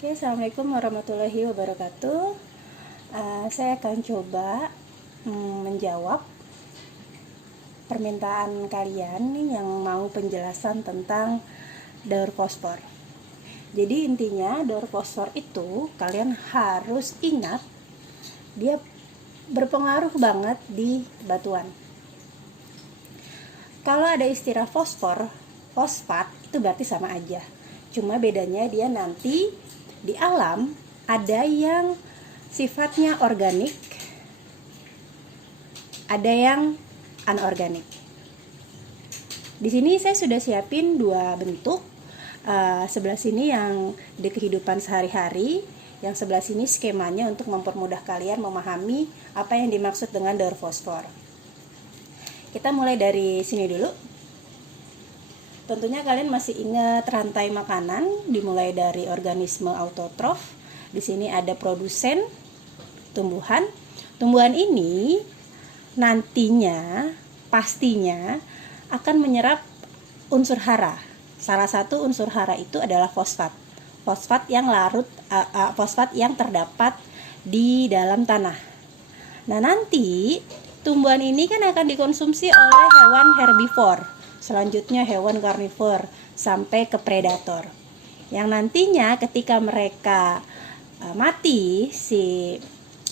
Oke, Assalamualaikum warahmatullahi wabarakatuh. Saya akan coba menjawab permintaan kalian yang mau penjelasan tentang daur fosfor. Jadi intinya daur fosfor itu kalian harus ingat dia berpengaruh banget di batuan. Kalau ada istilah fosfat itu berarti sama aja. Cuma bedanya dia nanti di alam ada yang sifatnya organik, ada yang anorganik. Di sini saya sudah siapin dua bentuk. Sebelah sini yang di kehidupan sehari-hari, yang sebelah sini skemanya untuk mempermudah kalian memahami apa yang dimaksud dengan daur fosfor. Kita mulai dari sini dulu. Tentunya kalian masih ingat rantai makanan, dimulai dari organisme autotrof. Di sini ada produsen tumbuhan. Tumbuhan ini nantinya pastinya akan menyerap unsur hara. Salah satu unsur hara itu adalah fosfat. Fosfat yang fosfat yang terdapat di dalam tanah. Nah, nanti tumbuhan ini kan akan dikonsumsi oleh hewan herbivor. Selanjutnya hewan karnivor sampai ke predator. Yang nantinya ketika mereka mati, si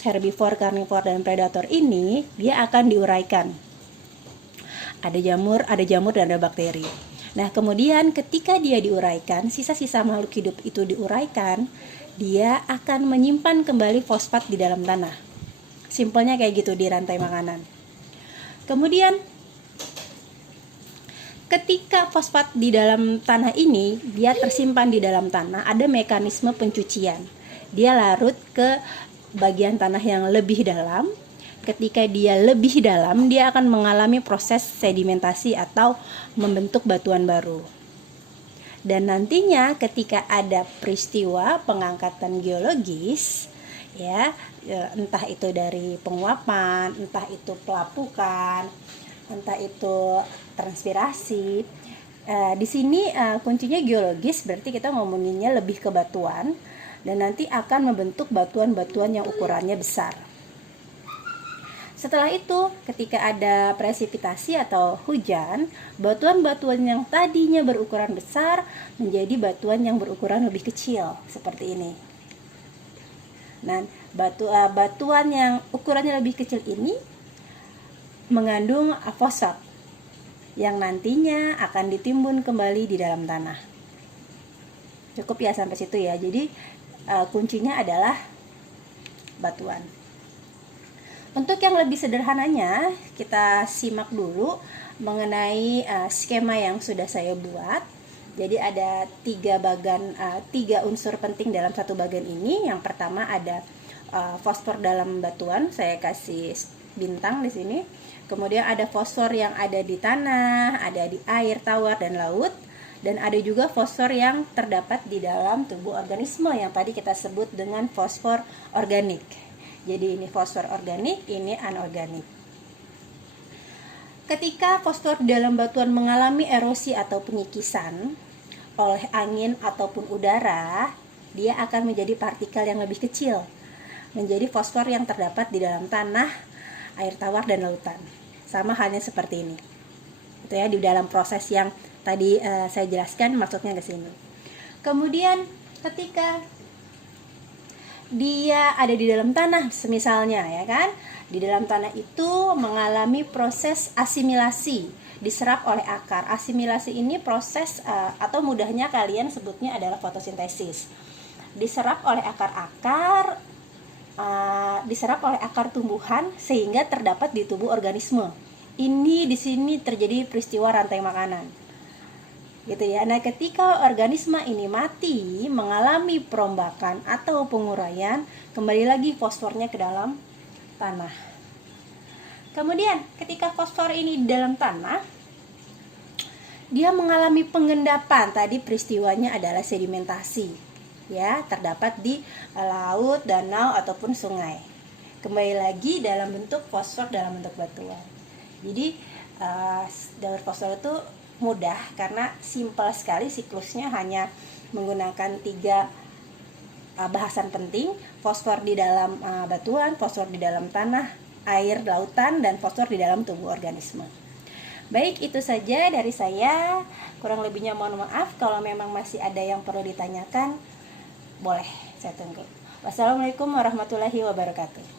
herbivor, karnivor, dan predator ini dia akan diuraikan. Ada jamur, dan ada bakteri. Nah, kemudian ketika dia diuraikan, sisa-sisa makhluk hidup itu diuraikan, dia akan menyimpan kembali fosfat di dalam tanah. Simpelnya kayak gitu di rantai makanan. Kemudian ketika fosfat di dalam tanah ini, dia tersimpan di dalam tanah, ada mekanisme pencucian. Dia larut ke bagian tanah yang lebih dalam. Ketika dia lebih dalam, dia akan mengalami proses sedimentasi atau membentuk batuan baru. Dan nantinya ketika ada peristiwa pengangkatan geologis, ya, entah itu dari penguapan, entah itu pelapukan, entah itu transpirasi. Di sini kuncinya geologis, berarti kita ngomonginnya lebih ke batuan, dan nanti akan membentuk batuan-batuan yang ukurannya besar. Setelah itu, ketika ada presipitasi atau hujan, batuan-batuan yang tadinya berukuran besar menjadi batuan yang berukuran lebih kecil, seperti ini. Nah, batuan yang ukurannya lebih kecil ini mengandung fosfat yang nantinya akan ditimbun kembali di dalam tanah. Cukup ya sampai situ ya. Jadi kuncinya adalah batuan. Untuk yang lebih sederhananya, kita simak dulu mengenai skema yang sudah saya buat. Jadi ada tiga unsur penting dalam satu bagian ini. Yang pertama ada fosfor dalam batuan, saya kasih bintang di sini. Kemudian ada fosfor yang ada di tanah, ada di air tawar dan laut, dan ada juga fosfor yang terdapat di dalam tubuh organisme yang tadi kita sebut dengan fosfor organik. Jadi ini fosfor organik, ini anorganik. Ketika fosfor dalam batuan mengalami erosi atau penyikisan oleh angin ataupun udara, dia akan menjadi partikel yang lebih kecil, menjadi fosfor yang terdapat di dalam tanah, air tawar, dan lautan. Sama halnya seperti ini. Itu ya, di dalam proses yang tadi saya jelaskan maksudnya ke sini. Kemudian ketika dia ada di dalam tanah, semisalnya ya kan, di dalam tanah itu mengalami proses asimilasi, diserap oleh akar. Asimilasi ini proses atau mudahnya kalian sebutnya adalah fotosintesis. Diserap oleh akar-akar, diserap oleh akar tumbuhan sehingga terdapat di tubuh organisme. Ini di sini terjadi peristiwa rantai makanan. Gitu ya. Nah, ketika organisme ini mati, mengalami perombakan atau penguraian, kembali lagi fosfornya ke dalam tanah. Kemudian, ketika fosfor ini di dalam tanah, dia mengalami pengendapan. Tadi peristiwanya adalah sedimentasi. Ya, terdapat di laut, danau ataupun sungai. Kembali lagi dalam bentuk fosfor dalam bentuk batuan. Jadi daur fosfor itu mudah karena simpel sekali, siklusnya hanya menggunakan 3 bahasan penting, fosfor di dalam batuan, fosfor di dalam tanah, air, lautan, dan fosfor di dalam tubuh organisme. Baik, itu saja dari saya. Kurang lebihnya mohon maaf. Kalau memang masih ada yang perlu ditanyakan, boleh, saya tunggu. Wassalamualaikum warahmatullahi wabarakatuh.